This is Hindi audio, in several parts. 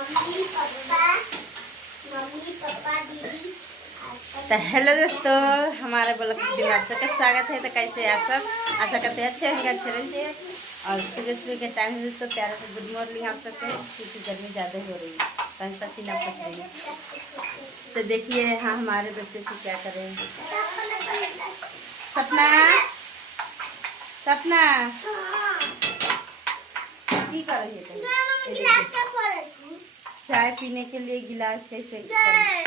तो हेलो दोस्तों, हमारे ब्लॉग वीडियो में आप सबका स्वागत है। तो कैसे आप सब? आशा करते हैं अच्छे होंगे, अच्छे रहेंगे। और सुबह सुबह के टाइम है दोस्तों, प्यारे से गुड मॉर्निंग आप सबके, क्योंकि गर्मी ज़्यादा हो रही है, कहीं पसीना पस रही है। तो देखिए हाँ हमारे बच्चे से क्या कर रहे हैं। सपना सपना की कर रही है? चाय पीने के लिए गिलास कैसे करें?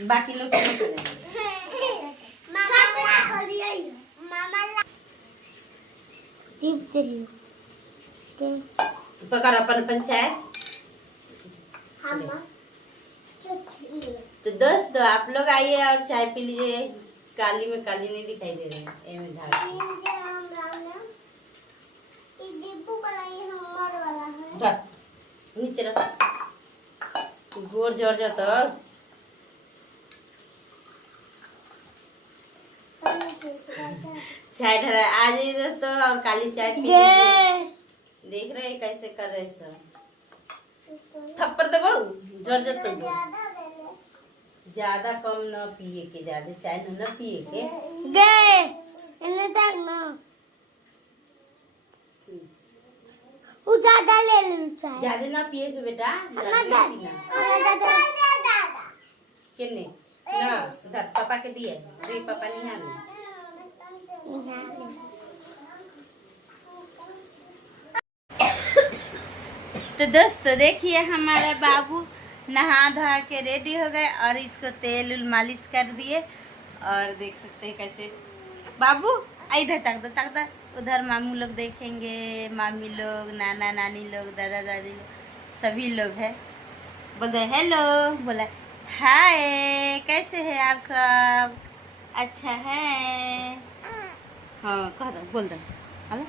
बाकी लोग क्या करेंगे? पकड़ अपन चाय। तो दोस्तों आप लोग आइए और चाय पी लीजिए। काली में काली नहीं दिखाई दे रही है में धार नीचे रख, गोर जड़ जाता। चाय ढरा आ जाइए दोस्तों और काली चाय पी लीजिए। देख रहे हैं कैसे कर रहे सब। थप्पड़ दबो जड़ जाता। ज्यादा कम न पिए के, ज्यादा चाय न पिए के। ज्यादा ले लो चाय। ज्यादा ना पिए के बेटा, किन्ने ना उधर पापा के दिए रे, पापा निहाल। तो दोस्तों देखिए हमारे बाबू नहा धो के रेडी हो गए और इसको तेल उल मालिश कर दिए। और देख सकते हैं कैसे बाबू इधर तक दो। उधर मामू लोग देखेंगे, मामी लोग, नाना नानी लोग, दादा दादी लोग, सभी लोग हैं। बोल दे हेलो, बोला हाय, कैसे हैं आप सब? अच्छा है हाँ, कह दो, बोल दो। हेलो